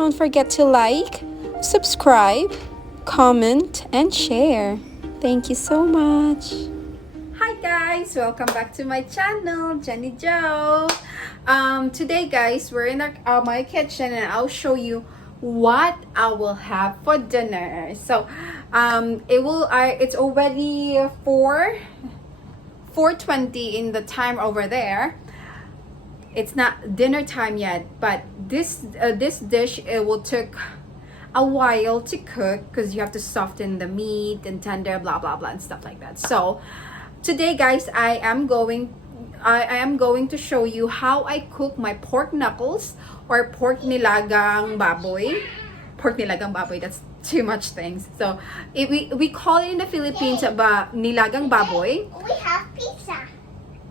Don't forget to like, subscribe, comment, and share. Thank you so much. Hi guys, welcome back to my channel, Jenny Jo. Today guys, we're in my kitchen and I'll show you what I will have for dinner. So it's already 4:20 in the time over there. It's not dinner time yet, but this dish, it will take a while to cook because you have to soften the meat and tender, blah blah blah, and stuff like that. So today guys, I am going to show you how I cook my pork knuckles or pork nilagang baboy. Pork nilagang baboy, that's too much things. So we call it in the Philippines nilagang baboy. We have pizza.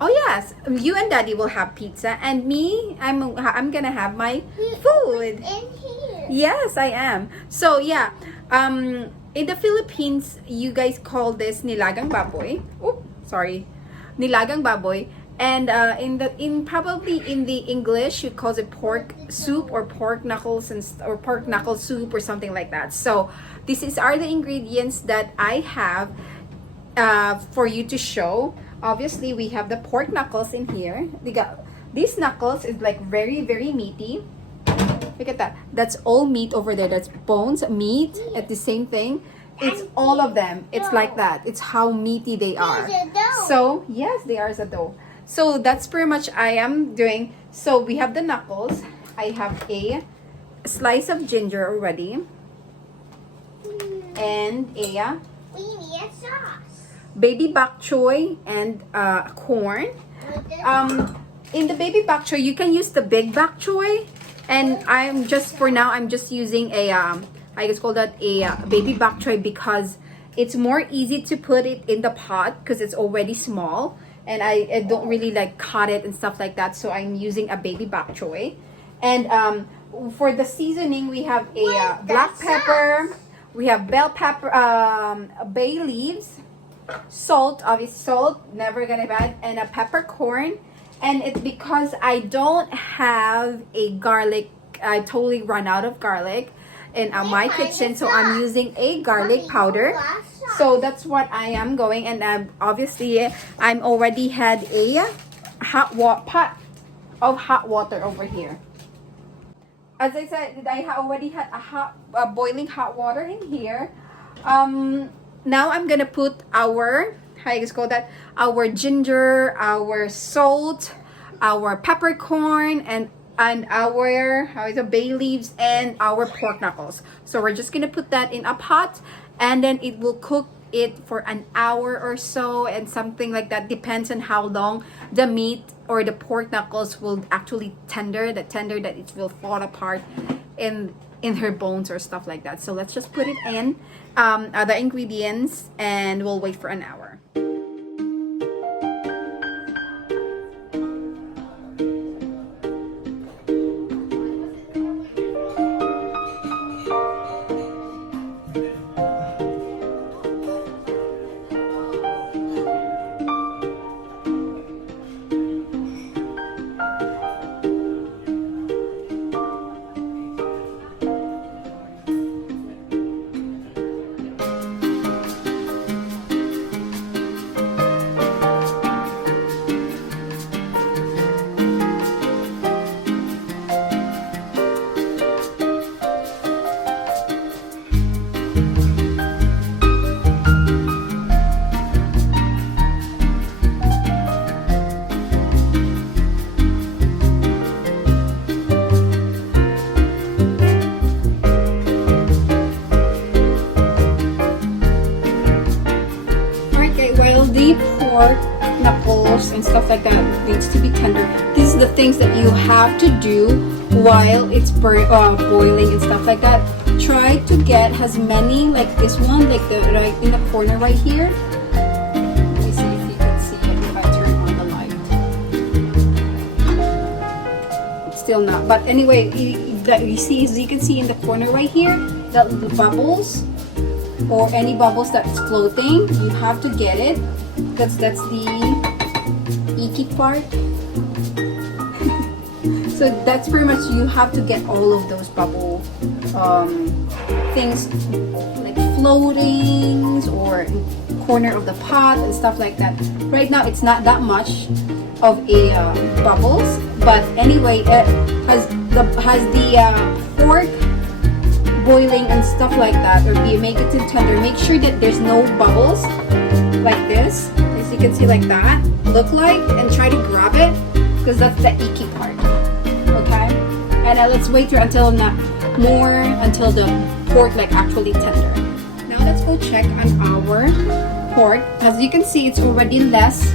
Oh yes, you and Daddy will have pizza, and me, I'm gonna have my food. In here. Yes, I am. So yeah, in the Philippines, you guys call this nilagang baboy. Oh, sorry, nilagang baboy. And probably in the English, you call it pork soup or pork knuckles or pork knuckle soup or something like that. So are the ingredients that I have for you to show. Obviously, we have the pork knuckles in here. These knuckles is like very, very meaty. Look at that. That's all meat over there. That's bones, meat, at the same thing. It's all of them. It's like that. It's how meaty they are. So, yes, they are as a dough. So, that's pretty much I am doing. So, we have the knuckles. I have a slice of ginger already. And we need a sauce. Baby batchoy and corn. In the baby batchoy, you can use the big batchoy, and I'm just using I just call that a baby batchoy because it's more easy to put it in the pot because it's already small, and I don't really like cut it and stuff like that, so I'm using a baby batchoy. And for the seasoning, we have a black pepper, we have bell pepper, bay leaves, salt, obviously salt, never gonna bad, and a peppercorn. And it's because I don't have a garlic, I totally run out of garlic in my kitchen, so I'm using a garlic powder. So that's what I am going. And obviously I'm already had a pot of hot water over here. As I said, I already had a boiling hot water in here. Now I'm gonna put our ginger, our salt, our peppercorn, and our bay leaves and our pork knuckles. So we're just gonna put that in a pot, and then it will cook it for an hour or so, and something like that. Depends on how long the meat or the pork knuckles will actually tender that it will fall apart in her bones or stuff like that. So let's just put it in other ingredients, and we'll wait for an hour. Knuckles and stuff like that needs to be tender. These are the things that you have to do while it's boiling and stuff like that. Try to get as many like this one, like the right in the corner right here. Let me see if you can see it if I turn on the light. It's still not, but anyway, you see, as you can see in the corner right here, the bubbles or any bubbles that's floating, you have to get it. That's the icky part. So that's pretty much, you have to get all of those bubble things like floatings or corner of the pot and stuff like that. Right now it's not that much of a bubbles, but anyway, it has the pork boiling and stuff like that, or you make it tender. Make sure that there's no bubbles like this, as you can see, like that look like, and try to grab it because that's the icky part. Okay, and let's wait here until until the pork like actually tender. Now let's go check on our pork. As you can see, it's already less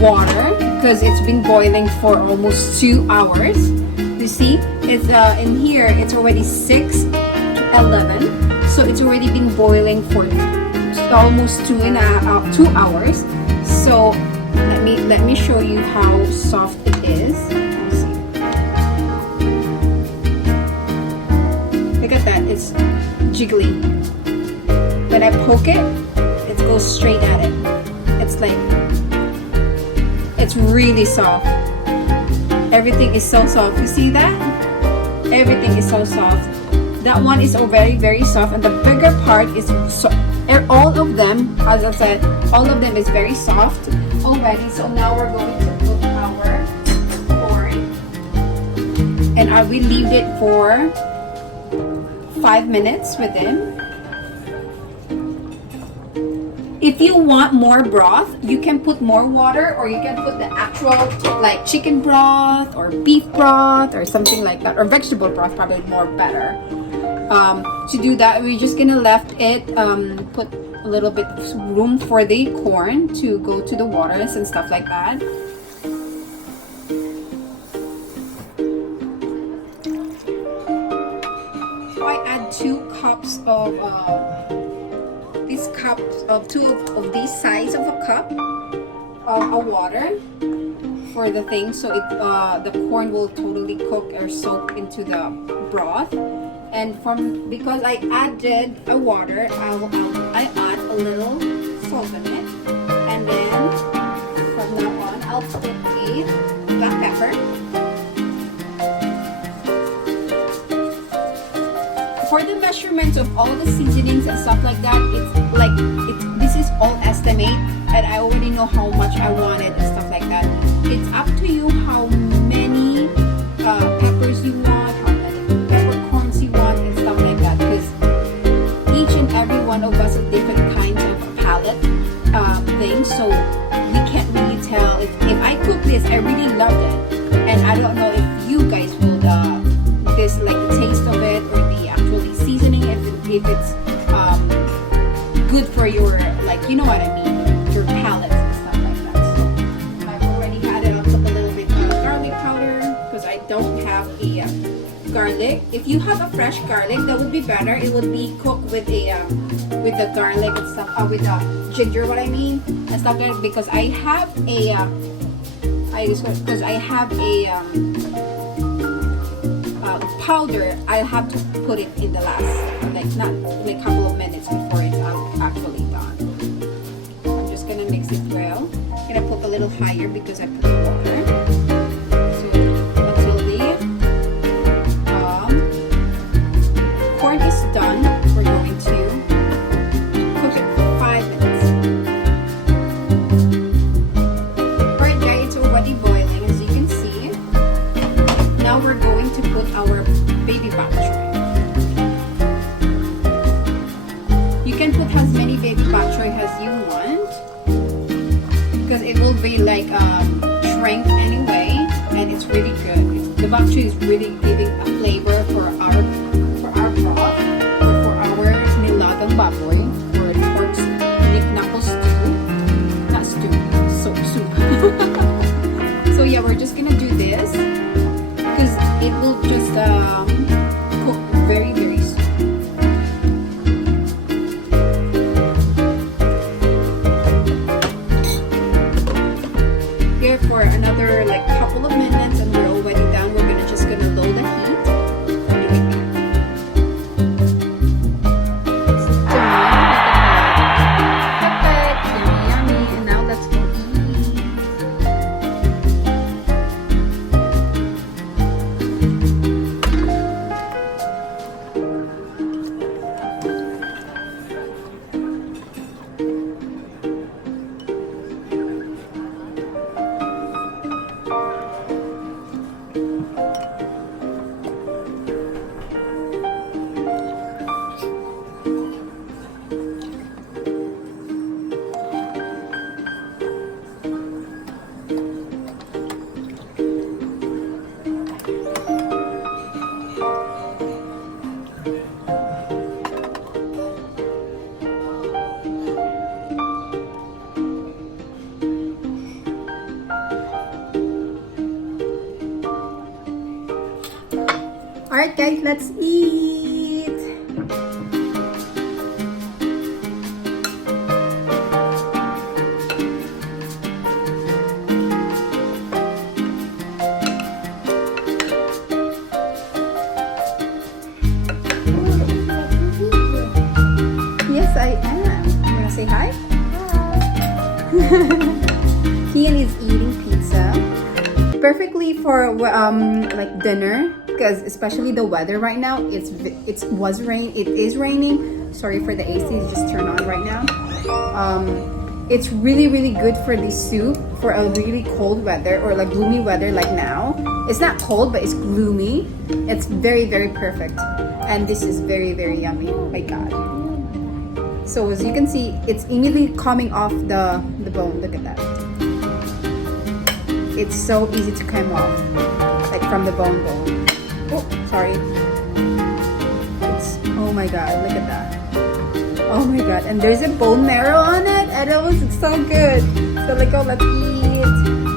water because it's been boiling for almost 2 hours. You see, it's in here it's already 6 to 11, so it's already been boiling for almost 2 hours. So let me show you how soft it is. Let's see. Look at that, it's jiggly. When I poke it, it goes straight at it. It's like, it's really soft. Everything is so soft. You see that? Everything is so soft. That one is very, very soft, and the bigger part is so, all of them, as I said, all of them is very soft already. So now we're going to put our corn, and I will leave it for 5 minutes within. If you want more broth, you can put more water, or you can put the actual like chicken broth or beef broth or something like that, or vegetable broth, probably more better. To do that, we're just gonna left it, put a little bit room for the corn to go to the waters and stuff like that. So I add 2 cups of these cups of 2 of these size of a cup of water for the thing, so it the corn will totally cook or soak into the broth. And because I added a water, I add a little salt in it, and then from now on I'll put a black pepper. For the measurements of all the seasonings and stuff like that, this is all estimate, and I already know how much I wanted and stuff like that. It's up to you how many peppers you want, how many peppercorns you want, and stuff like that, because each and every one of us have different kinds of palate things, so we can't really tell. If I cook this, I really loved it, and I don't know if you guys will this like the taste of it, or the actually seasoning, if it's good for your, like, you know what I mean, your palate and stuff like that. So I've already had it. I'll put a little bit of garlic powder because I don't have a garlic. If you have a fresh garlic, that would be better. It would be cooked with the garlic and stuff, with the ginger, what I mean, and stuff like that, because I have powder. I have to put it in the last, like, not in a couple of minutes before it's actually done. I'm just gonna mix it well. I'm gonna put a little higher because I put the water. So until the corn is done, we're going to cook it for 5 minutes. Alright guys, it's already boiling, as you can see. Now we're going to put our baby batchoy. You can put as many baby batchoy as you want, because it will be like shrink anyway, and it's really good. The batchoy is really giving a flavor for our broth, or for our Nilagang Baboy, or pork knuckle stew. Not stew, soup. So yeah, we're just gonna do this because it will just cook very, very soon. Here for another like couple of minutes, and we're already done. We're just gonna low the heat. Perfect, yummy, yummy. And now let's go eat. Alright guys, let's eat! Yes, I am. You wanna say hi? Kian is eating pizza. Perfectly for like dinner, because especially the weather right now, it is raining. Sorry for the AC, just turn on right now. It's really good for the soup for a really cold weather or like gloomy weather like now. It's not cold, but it's gloomy. It's very perfect, and this is very yummy. Oh my god. So as you can see, it's immediately coming off the bone. Look at that. It's so easy to come off, like from the bone. Oh, sorry. Oh my god, look at that. Oh my god, and there's a bone marrow on it, and it looks so good. So like, oh, let's eat.